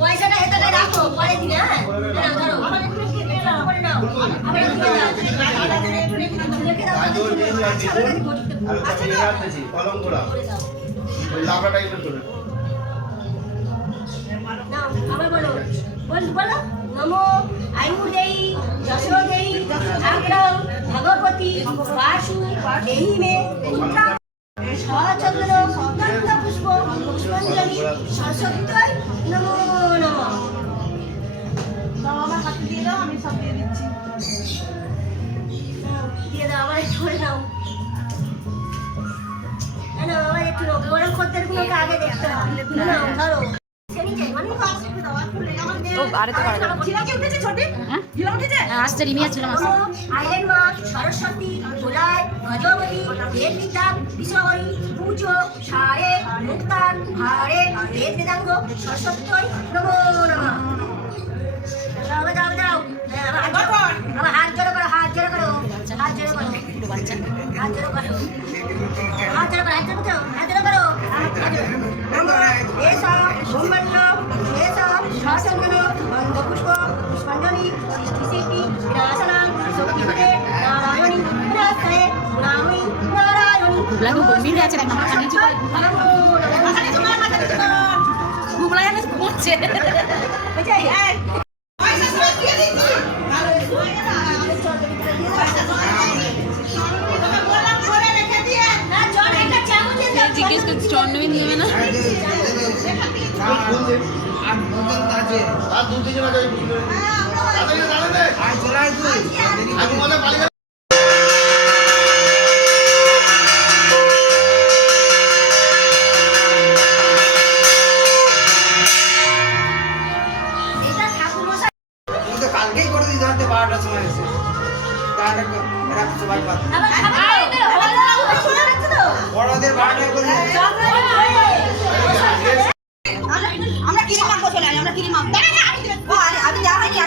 পয়সাটা হেতালে রাখো পরে দিবে হ্যাঁ নাও ধরো করে নাও আবার বলো বলো নমো আয়ুদেই যশোদেই আগ্রহ ভগবতী বাসু দেহি মে সচন্দ্র গন্ধ পুষ্প পুষ্পাঞ্জলি সরস্বতী নমো নমঃ। দাও আমার হাতে দিয়ে দাও, আমি সব দিয়ে দিচ্ছি। দিয়ে দাও, আমার একটু করে দাও। না আমার একটু গরম করতে কোনো আগে দেখতে হবে। না ধরো সরস্বতী ভোলায় গজবতী দেববিদ্যা বিশ্বহরি পুজো সারে মুক্তান হারে বেদ বেদাঙ্গ সরস্বতী নমো নমঃ। দাও দাও আমার হাত জোড়ো করো হাত জোড়ো করো হাত জোড়ো করো হাত জোড়ো করো হাত জোড়ো করো হাত জোড়ো করো পুষ্প পুষ্পাঞ্জলি সৃষ্টি বিনাশনাং শক্তিপদে নারায়ণী বিনাশায়ে নারায়ণী নারায়ণী গুগলা তো গম্ভীর আছে না মাথা নিচু করে গুগলা এনে পড়ছে বুঝাই এই পয়সা সব দিয়ে দিচ্ছি বললাম করে রেখে দিয়ে না জন একটা চামচ দিয়ে জিজ্ঞেস করতে চন্নবিন দেবে না কালকেই করে দিতে হচ্ছে 12টার সময় এসে বড়দের 12টায় করে আমরা কিনে মাখবো চলে আমরা কিনে মাখবো আমি যা হয়নি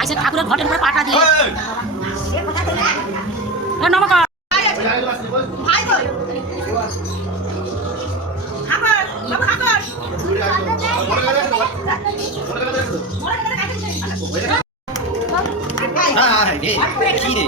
আচ্ছা ঠাকুরের ঘটের উপরে পাটা দিয়ে নমস্কার কি রে